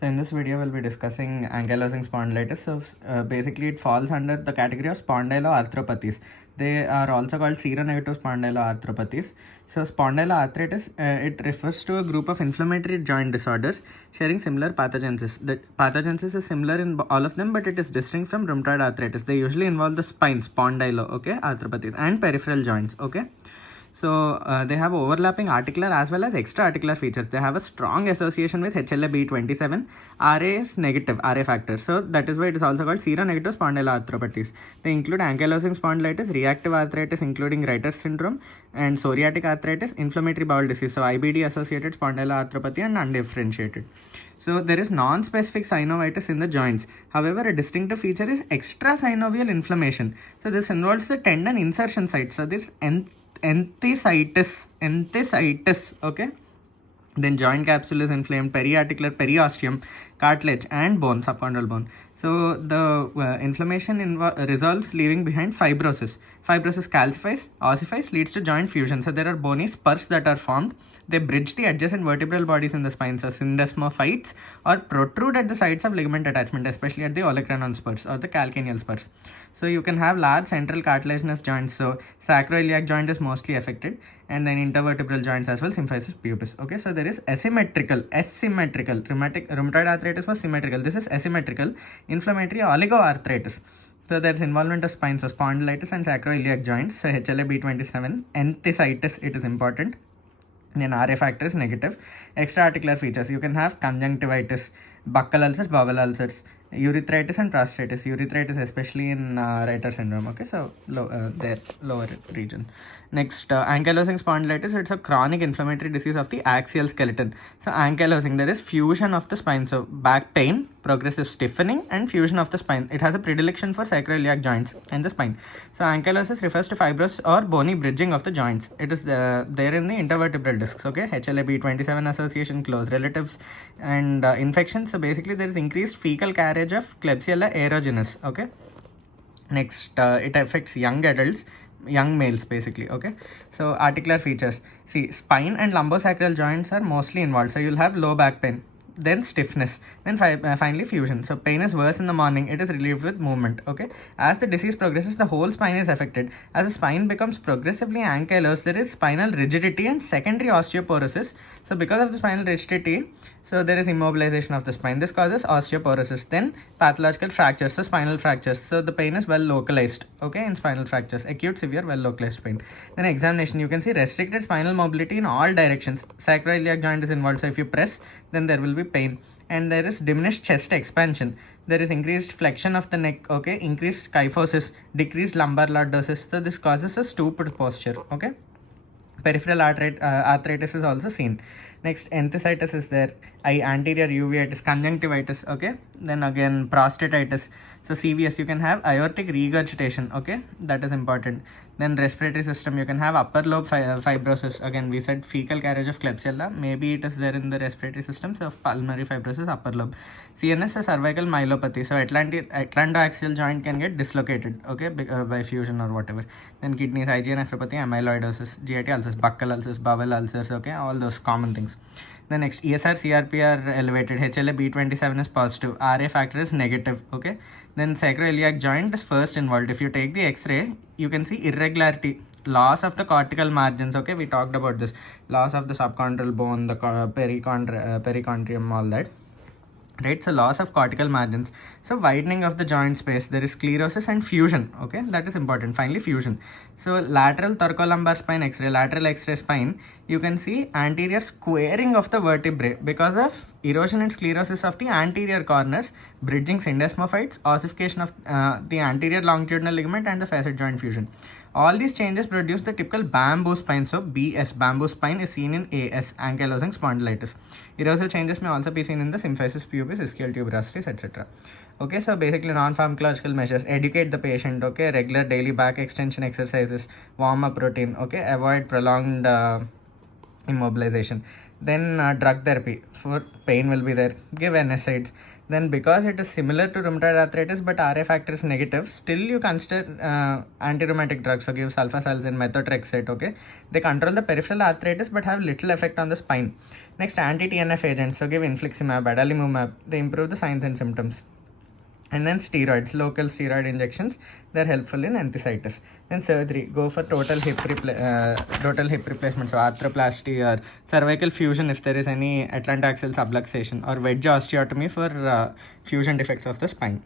So in this video, we'll be discussing ankylosing spondylitis. So basically, it falls under the category of spondyloarthropathies. They are also called seronegative spondyloarthropathies. So spondyloarthritis, it refers to a group of inflammatory joint disorders sharing similar pathogenesis. The pathogenesis is similar in all of them, but it is distinct from rheumatoid arthritis. They usually involve the spine, arthropathies, and peripheral joints, So they have overlapping articular as well as extra-articular features. They have a strong association with HLA-B27. RA is negative, RA factor. So that is why it is also called seronegative spondyloarthropathies. They include ankylosing spondylitis, reactive arthritis including Reiter's syndrome, and psoriatic arthritis, inflammatory bowel disease. So IBD-associated spondyloarthropathy and undifferentiated. So there is non-specific synovitis in the joints. However, a distinctive feature is extrasynovial inflammation. So this involves the tendon insertion site. So this enthesitis, okay. Then joint capsule is inflamed, periarticular, periosteum, cartilage, and bone, subchondral bone. So the inflammation resolves, leaving behind fibrosis. Fibrosis calcifies, ossifies, leads to joint fusion. So there are bony spurs that are formed. They bridge the adjacent vertebral bodies in the spine. So syndesmophytes or protrude at the sites of ligament attachment, especially at the olecranon spurs or the calcaneal spurs. So you can have large central cartilaginous joints. So sacroiliac joint is mostly affected, and then intervertebral joints as well, symphysis pubis. Okay, so there is asymmetrical. Rheumatoid arthritis was symmetrical. This is asymmetrical inflammatory oligoarthritis. So there's involvement of spine, so spondylitis and sacroiliac joints. So HLA-B27, enthesitis, it is important. Then RA factor is negative. Extra-articular features, you can have conjunctivitis, buccal ulcers, bowel ulcers, urethritis and prostatitis. Urethritis especially in Reiter's syndrome. Okay, so lower region. Next, ankylosing spondylitis. It's a chronic inflammatory disease of the axial skeleton. So ankylosing, there is fusion of the spine. So back pain, progressive stiffening, and fusion of the spine. It has a predilection for sacroiliac joints and the spine. So ankylosis refers to fibrous or bony bridging of the joints. It is there in the intervertebral discs. Okay, HLA-B27 association, close relatives, and infections. So basically, there is increased fecal carriage of Klebsiella aerogenes. Okay. Next, it affects young adults, young males basically. Okay, so articular features, see, spine and lumbosacral joints are mostly involved. So you'll have low back pain, then stiffness, then finally fusion. So pain is worse in the morning, it is relieved with movement. Okay, as the disease progresses, the whole spine is affected. As the spine becomes progressively ankylosed, there is spinal rigidity and secondary osteoporosis. So because of the spinal rigidity, so there is immobilization of the spine. This causes osteoporosis. Then pathological fractures, so spinal fractures. So the pain is well localized, okay, in spinal fractures. Acute, severe, well localized pain. Then examination, you can see restricted spinal mobility in all directions. Sacroiliac joint is involved. So if you press, then there will be pain. And there is diminished chest expansion. There is increased flexion of the neck, okay, increased kyphosis, decreased lumbar lordosis. So this causes a stooped posture, okay. Peripheral arthritis is also seen. Next, enthesitis is there. Anterior uveitis, conjunctivitis, okay. Then again, prostatitis. So CVS, you can have aortic regurgitation, okay, that is important. Then respiratory system, you can have upper lobe fibrosis. Again, we said fecal carriage of Klebsiella. Maybe it is there in the respiratory system. So pulmonary fibrosis, upper lobe. CNS is cervical myelopathy. So atlantoaxial joint can get dislocated, okay, by fusion or whatever. Then kidneys, IgA nephropathy, amyloidosis, GIT ulcers, buccal ulcers, bowel ulcers, okay, all those common things. The next, ESR, CRP are elevated. HLA-B27 is positive. RA factor is negative. Okay. Then sacroiliac joint is first involved. If you take the X-ray, you can see irregularity, loss of the cortical margins. Okay, we talked about this. Loss of the subchondral bone, the perichondrium, all that. Right, so loss of cortical margins. So widening of the joint space, there is sclerosis and fusion. Okay, that is important. Finally, fusion. So lateral thoracolumbar spine X-ray, lateral X-ray spine, you can see anterior squaring of the vertebrae because of erosion and sclerosis of the anterior corners, bridging syndesmophytes, ossification of the anterior longitudinal ligament, and the facet joint fusion. All these changes produce the typical bamboo spine. So BS, bamboo spine, is seen in AS, ankylosing spondylitis. Erosive changes may also be seen in the symphysis pubis, ischial tuberosities, etc. Okay, so basically non-pharmacological measures, educate the patient, okay, regular daily back extension exercises, warm up routine, okay, avoid prolonged immobilization. Then drug therapy for pain will be there, give NSAIDs. Then because it is similar to rheumatoid arthritis but Ra factor is negative, still you consider anti-rheumatic drugs. So give sulfasalazine, methotrexate. Okay, they control the peripheral arthritis but have little effect on the spine. Next, anti-TNF agents. So give infliximab, adalimumab. They improve the signs and symptoms. And then steroids, local steroid injections, they're helpful in enthesitis. Then surgery, go for total hip replacement, so arthroplasty or cervical fusion if there is any atlantaxial subluxation, or wedge osteotomy for fusion defects of the spine.